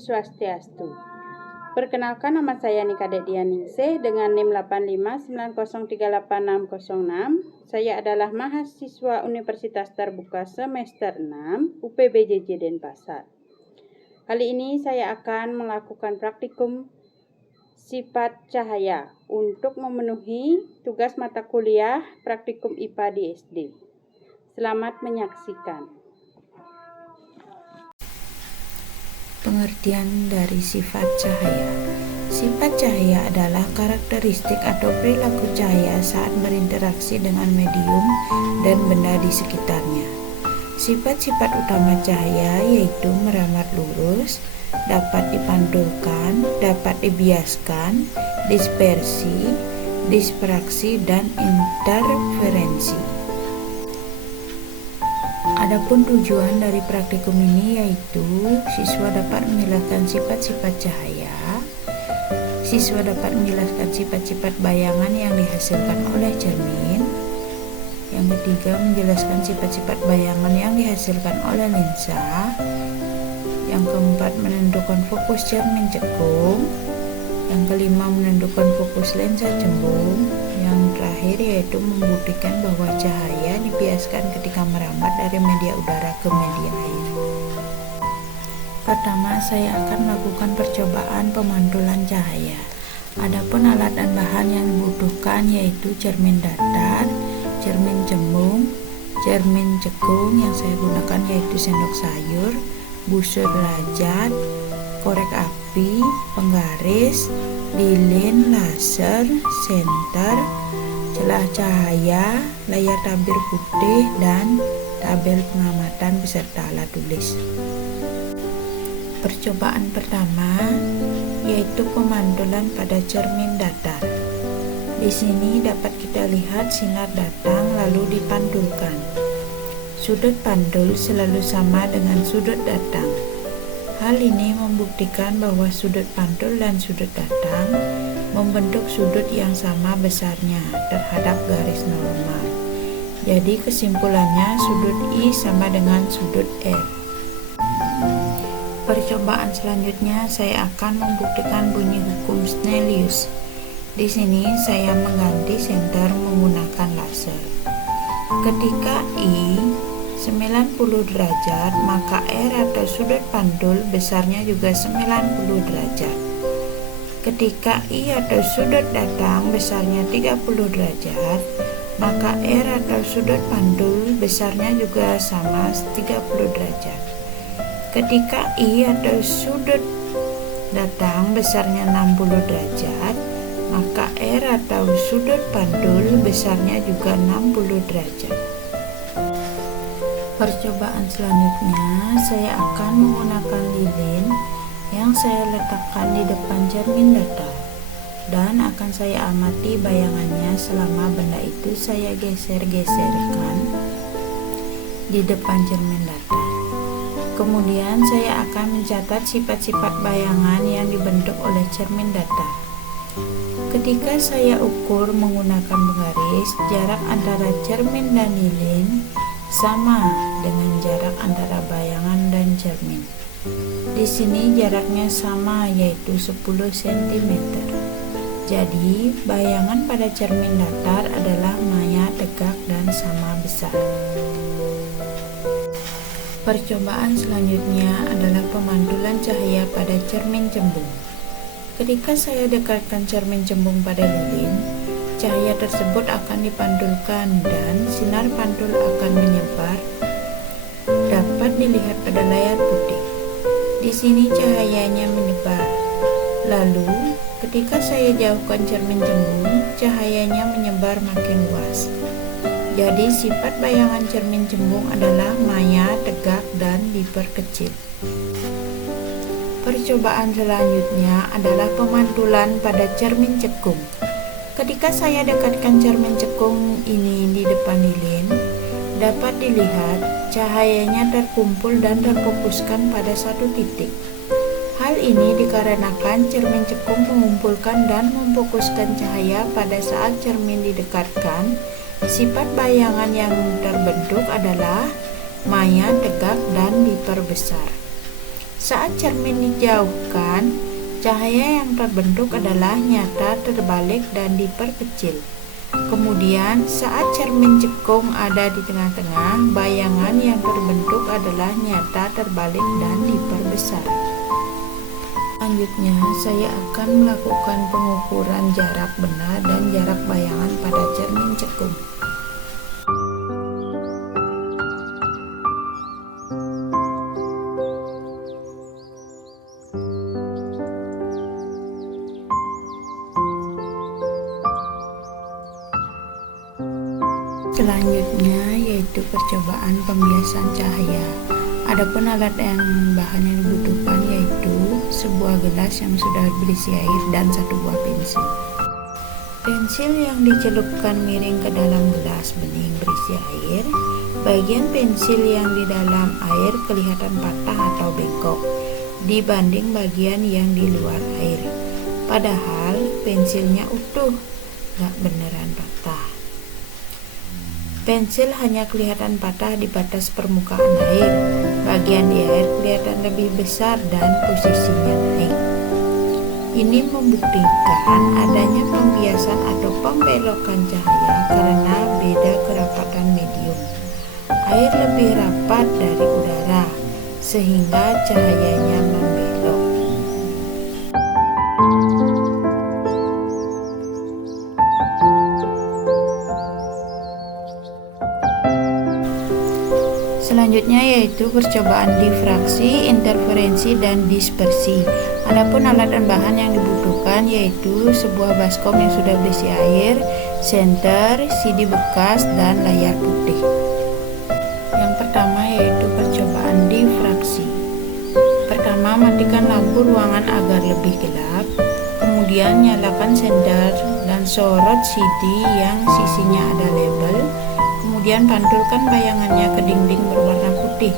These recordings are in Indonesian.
Swastiastu. Perkenalkan, nama saya Nikade Dianingsih dengan NIM 8590388606. Saya adalah mahasiswa Universitas Terbuka semester 6 UPBJJ Denpasar. Kali ini saya akan melakukan praktikum sifat cahaya untuk memenuhi tugas mata kuliah praktikum IPA di SD. Selamat menyaksikan. Pengertian dari sifat cahaya. Sifat cahaya adalah karakteristik atau perilaku cahaya saat berinteraksi dengan medium dan benda di sekitarnya. Sifat-sifat utama cahaya yaitu merambat lurus, dapat dipantulkan, dapat dibiaskan, dispersi, disfraksi, dan interferensi. Adapun tujuan dari praktikum ini yaitu siswa dapat menjelaskan sifat-sifat cahaya, siswa dapat menjelaskan sifat-sifat bayangan yang dihasilkan oleh cermin, yang ketiga menjelaskan sifat-sifat bayangan yang dihasilkan oleh lensa, yang keempat menentukan fokus cermin cekung, yang kelima menentukan fokus lensa cembung, yang terakhir yaitu membuktikan bahwa cahaya dibiaskan ketika merambat dari media udara ke media air. Pertama, saya akan melakukan percobaan pemantulan cahaya. Adapun alat dan bahan yang dibutuhkan yaitu cermin datar, cermin cembung, cermin cekung yang saya gunakan yaitu sendok sayur, busur derajat, korek api, penggaris, lilin, laser, senter, celah cahaya, layar tabir putih, dan tabel pengamatan beserta alat tulis. Percobaan pertama yaitu pemantulan pada cermin datar. Di sini dapat kita lihat sinar datang lalu dipantulkan. Sudut pantul selalu sama dengan sudut datang. Hal ini membuktikan bahwa sudut pantul dan sudut datang membentuk sudut yang sama besarnya terhadap garis normal. Jadi kesimpulannya sudut I sama dengan sudut R. Percobaan selanjutnya saya akan membuktikan bunyi hukum Snellius. Di sini saya mengganti senter menggunakan laser. Ketika I 90 derajat, maka R atau sudut pantul besarnya juga 90 derajat. Ketika I atau sudut datang besarnya 30 derajat, maka R atau sudut pantul besarnya juga sama 30 derajat. Ketika I atau sudut datang besarnya 60 derajat, maka R atau sudut pantul besarnya juga 60 derajat. Percobaan selanjutnya saya akan menggunakan lilin yang saya letakkan di depan cermin datar dan akan saya amati bayangannya selama benda itu saya geser-geserkan di depan cermin datar. Kemudian saya akan mencatat sifat-sifat bayangan yang dibentuk oleh cermin datar. Ketika saya ukur menggunakan penggaris, jarak antara cermin dan lilin sama dengan jarak antara bayangan dan cermin. Di sini jaraknya sama yaitu 10 cm. Jadi bayangan pada cermin datar adalah maya, tegak, dan sama besar. Percobaan selanjutnya adalah pemantulan cahaya pada cermin cembung. Ketika saya dekatkan cermin cembung pada lilin, cahaya tersebut akan dipantulkan dan sinar pantul akan menyebar. Dapat dilihat pada layar putih. Di sini cahayanya menyebar. Lalu, ketika saya jauhkan cermin cembung, cahayanya menyebar makin luas. Jadi sifat bayangan cermin cembung adalah maya, tegak, dan diperkecil. Percobaan selanjutnya adalah pemantulan pada cermin cekung. Ketika saya dekatkan cermin cekung ini di depan lilin, dapat dilihat cahayanya terkumpul dan terfokuskan pada satu titik. Hal ini dikarenakan cermin cekung mengumpulkan dan memfokuskan cahaya pada saat cermin didekatkan. Sifat bayangan yang terbentuk adalah maya, tegak, dan diperbesar. Saat cermin dijauhkan, cahaya yang terbentuk adalah nyata terbalik dan diperkecil. Kemudian saat cermin cekung ada di tengah-tengah, bayangan yang terbentuk adalah nyata terbalik dan diperbesar. Selanjutnya, saya akan melakukan pengukuran jarak benar dan jarak bayangan pada cermin cekung. Selanjutnya yaitu percobaan pembiasan cahaya. Adapun alat yang bahan yang dibutuhkan yaitu sebuah gelas yang sudah berisi air dan satu buah pensil. Pensil yang dicelupkan miring ke dalam gelas bening berisi air. Bagian pensil yang di dalam air kelihatan patah atau bengkok dibanding bagian yang di luar air. Padahal pensilnya utuh, gak beneran patah. Pensil hanya kelihatan patah di batas permukaan air. Bagian di air kelihatan lebih besar dan posisinya naik. Ini membuktikan adanya pembiasan atau pembelokan cahaya karena beda kerapatan medium. Air lebih rapat dari udara, sehingga cahayanya membelok. Selanjutnya yaitu percobaan difraksi, interferensi, dan dispersi. Adapun alat dan bahan yang dibutuhkan yaitu sebuah baskom yang sudah berisi air, senter, CD bekas, dan layar putih. Yang pertama yaitu percobaan difraksi. Pertama, matikan lampu ruangan agar lebih gelap. Kemudian nyalakan senter dan sorot CD yang sisinya ada label. Kemudian pantulkan bayangannya ke dinding berwarna putih.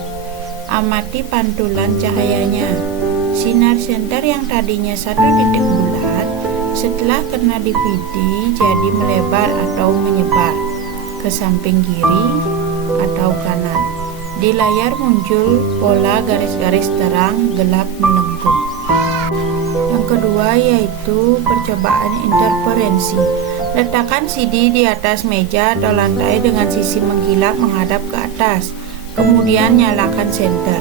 Amati pantulan cahayanya. Sinar senter yang tadinya satu titik bulat, setelah kena DVD jadi melebar atau menyebar ke samping kiri atau kanan. Di layar muncul pola garis-garis terang, gelap, melengkung. Yang kedua yaitu percobaan interferensi. Letakkan CD di atas meja atau lantai dengan sisi mengkilap menghadap ke atas. Kemudian nyalakan senter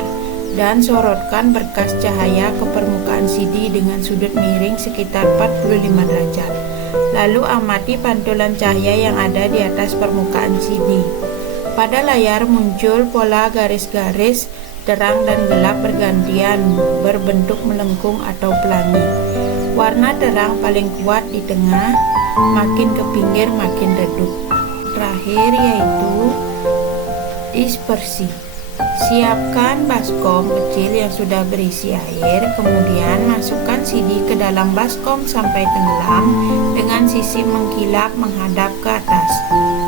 dan sorotkan berkas cahaya ke permukaan CD dengan sudut miring sekitar 45 derajat. Lalu amati pantulan cahaya yang ada di atas permukaan CD. Pada layar muncul pola garis-garis terang dan gelap bergantian berbentuk melengkung atau pelangi. Warna terang paling kuat di tengah, makin ke pinggir makin redup. Terakhir yaitu dispersi. Siapkan baskom kecil yang sudah berisi air, kemudian masukkan CD ke dalam baskom sampai tenggelam dengan sisi mengkilap menghadap ke atas.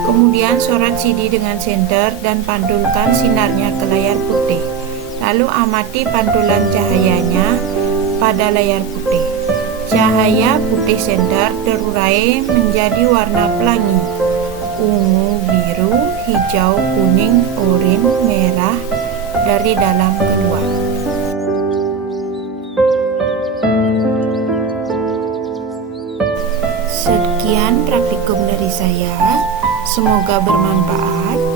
Kemudian sorot CD dengan senter dan pantulkan sinarnya ke layar putih. Lalu amati pantulan cahayanya pada layar putih. Cahaya putih senter terurai menjadi warna pelangi, ungu, biru, hijau, kuning, oranye, merah dari dalam keluar. Sekian praktikum dari saya, semoga bermanfaat.